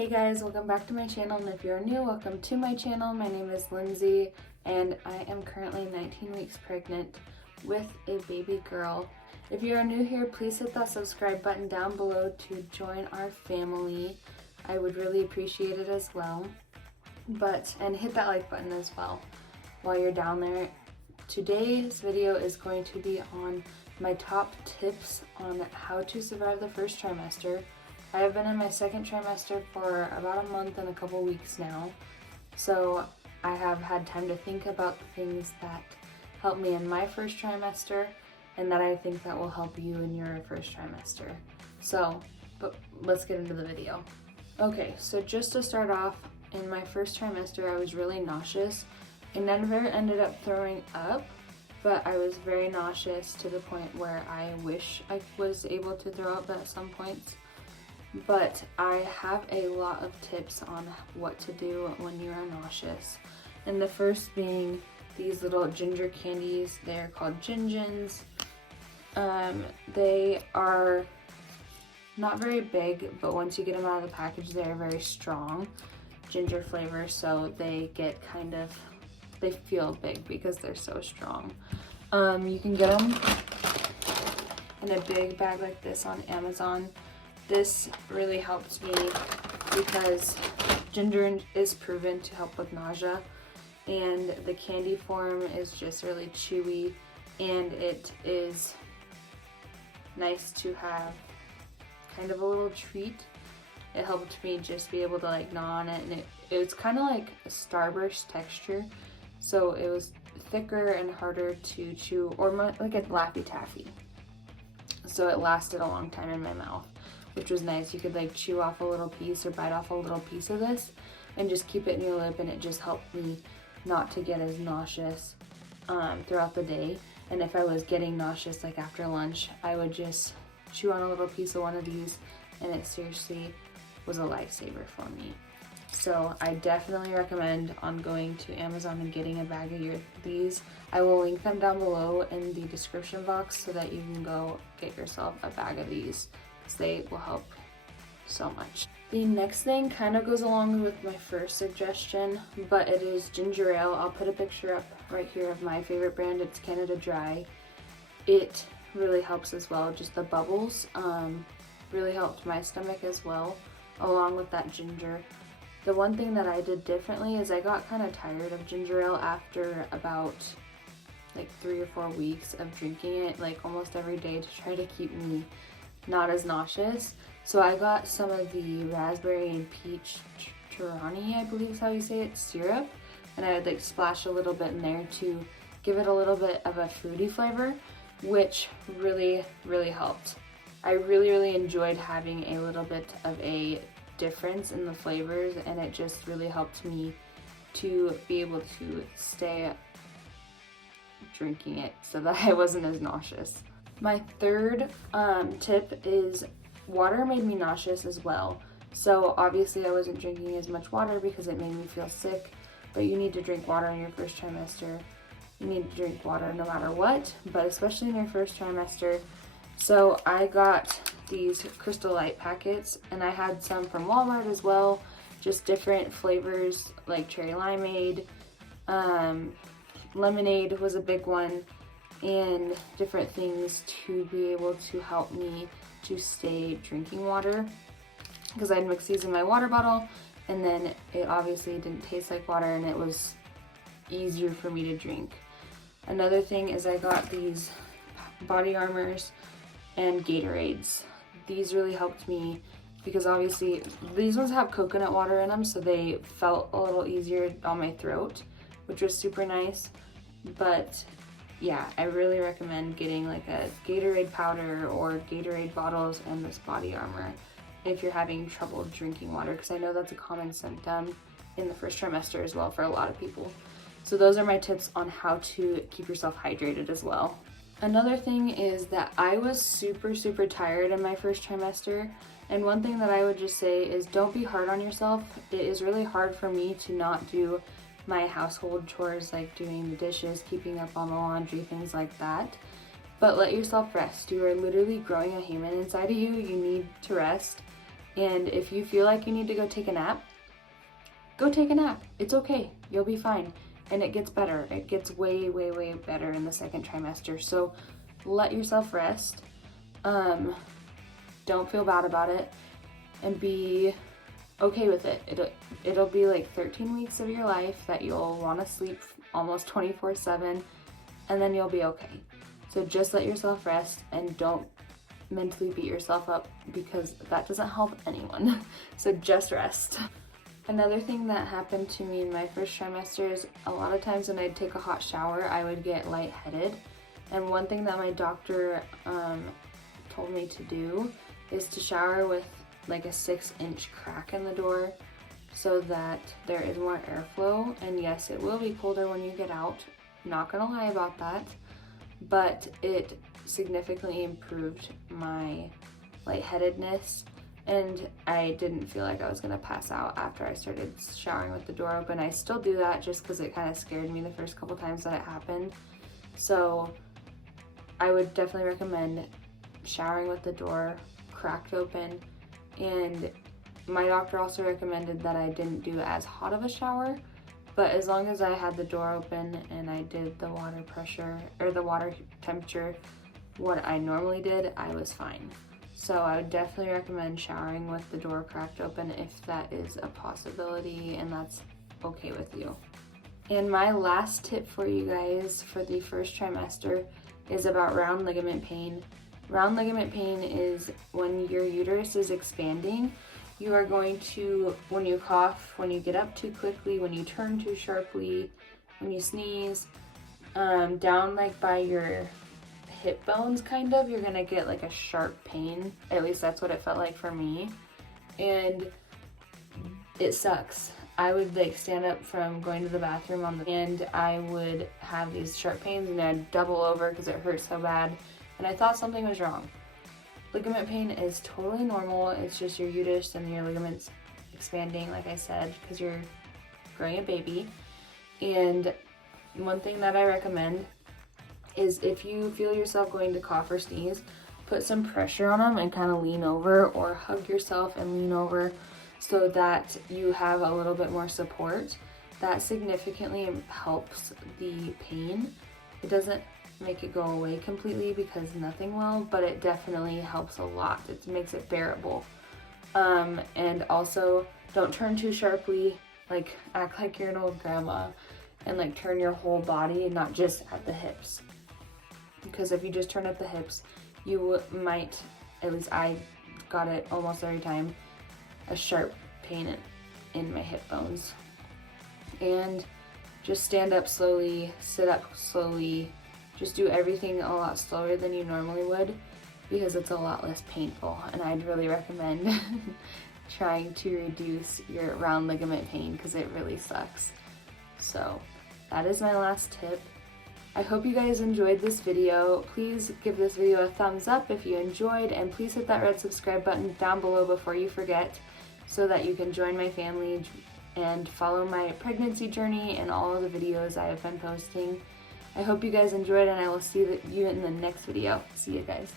Hey guys, welcome back to my channel, and if you're new, welcome to my channel. My name is Lindsay and I am currently 19 weeks pregnant with a baby girl. If you are new here, please hit that subscribe button down below to join our family. I would really appreciate it as well. And hit that like button as well while you're down there. Today's video is going to be on my top tips on how to survive the first trimester. I have been in my second trimester for about a month and a couple weeks now, so I have had time to think about the things that helped me in my first trimester and that I think that will help you in your first trimester. But let's get into the video. Okay, so just to start off, in my first trimester I was really nauseous. I never ended up throwing up, but I was very nauseous to the point where I wish I was able to throw up at some points. But I have a lot of tips on what to do when you are nauseous. And the first being these little ginger candies. They're called Gin-Gins. They are not very big, but once you get them out of the package, they're very strong ginger flavor, so they feel big because they're so strong. You can get them in a big bag like this on Amazon. This really helped me because ginger is proven to help with nausea, and the candy form is just really chewy, and it is nice to have kind of a little treat. It helped me just be able to like gnaw on it, and it was kind of like a Starburst texture, so it was thicker and harder to chew, or like a Laffy Taffy. So it lasted a long time in my mouth, which was nice. You could like chew off a little piece or bite off a little piece of this and just keep it in your lip, and it just helped me not to get as nauseous throughout the day. And if I was getting nauseous like after lunch, I would just chew on a little piece of one of these, and it seriously was a lifesaver for me. So I definitely recommend on going to Amazon and getting a bag of these. I will link them down below in the description box so that you can go get yourself a bag of these. They will help so much. The next thing kind of goes along with my first suggestion, but it is ginger ale. I'll put a picture up right here of my favorite brand. It's Canada Dry. It really helps as well. Just the bubbles really helped my stomach as well, along with that ginger. The one thing that I did differently is I got kind of tired of ginger ale after about like 3 or 4 weeks of drinking it like almost every day to try to keep me not as nauseous. So I got some of the raspberry and peach Tirani, I believe is how you say it, syrup, and I would like splash a little bit in there to give it a little bit of a fruity flavor, which really helped. I really enjoyed having a little bit of a difference in the flavors, and it just really helped me to be able to stay drinking it so that I wasn't as nauseous. My third tip is water made me nauseous as well. So obviously I wasn't drinking as much water because it made me feel sick, but you need to drink water in your first trimester. You need to drink water no matter what, but especially in your first trimester. So I got these Crystal Light packets, and I had some from Walmart as well, just different flavors like cherry limeade, lemonade was a big one, and different things to be able to help me to stay drinking water, because I'd mix these in my water bottle, and then it obviously didn't taste like water, and it was easier for me to drink. Another thing is I got these body armors and Gatorades. These really helped me because obviously these ones have coconut water in them, so they felt a little easier on my throat, which was super nice. But yeah, I really recommend getting like a Gatorade powder or Gatorade bottles and this body armor if you're having trouble drinking water, because I know that's a common symptom in the first trimester as well for a lot of people. So those are my tips on how to keep yourself hydrated as well. Another thing is that I was super tired in my first trimester, and one thing that I would just say is don't be hard on yourself. It is really hard for me to not do my household chores like doing the dishes, keeping up on the laundry, things like that. But let yourself rest. You are literally growing a human inside of you. You need to rest. And if you feel like you need to go take a nap, go take a nap. It's okay. You'll be fine. And it gets better. It gets way, way, way better in the second trimester. So let yourself rest. Don't feel bad about it, and be okay with it. It'll be like 13 weeks of your life that you'll want to sleep almost 24/7, and then you'll be okay. So just let yourself rest and don't mentally beat yourself up, because that doesn't help anyone. So just rest. Another thing that happened to me in my first trimester is a lot of times when I'd take a hot shower, I would get lightheaded. And one thing that my doctor told me to do is to shower with like a 6-inch crack in the door so that there is more airflow. And yes, it will be colder when you get out. Not gonna lie about that, but it significantly improved my lightheadedness, and I didn't feel like I was gonna pass out after I started showering with the door open. I still do that just because it kind of scared me the first couple times that it happened. So I would definitely recommend showering with the door cracked open. And my doctor also recommended that I didn't do as hot of a shower, but as long as I had the door open and I did the water pressure or the water temperature what I normally did, I was fine. So I would definitely recommend showering with the door cracked open if that is a possibility and that's okay with you. And my last tip for you guys for the first trimester is about round ligament pain. Round ligament pain is when your uterus is expanding. You are going to, when you cough, when you get up too quickly, when you turn too sharply, when you sneeze, down like by your hip bones kind of, you're gonna get like a sharp pain. At least that's what it felt like for me. And it sucks. I would like stand up from going to the bathroom and I would have these sharp pains and I'd double over because it hurt so bad. And I thought something was wrong. Ligament pain is totally normal. It's just your uterus and your ligaments expanding, like I said, because you're growing a baby. And one thing that I recommend is if you feel yourself going to cough or sneeze, put some pressure on them and kind of lean over, or hug yourself and lean over so that you have a little bit more support. That significantly helps the pain. It doesn't make it go away completely because nothing will, but it definitely helps a lot. It makes it bearable. And also don't turn too sharply, like act like you're an old grandma and like turn your whole body, not just at the hips. Because if you just turn at the hips, you might, at least I got it almost every time, a sharp pain in my hip bones. And just stand up slowly, sit up slowly, just do everything a lot slower than you normally would because it's a lot less painful. And I'd really recommend trying to reduce your round ligament pain because it really sucks. So that is my last tip. I hope you guys enjoyed this video. Please give this video a thumbs up if you enjoyed, and please hit that red subscribe button down below before you forget so that you can join my family and follow my pregnancy journey and all of the videos I have been posting. I hope you guys enjoyed, and I will see you in the next video. See you guys.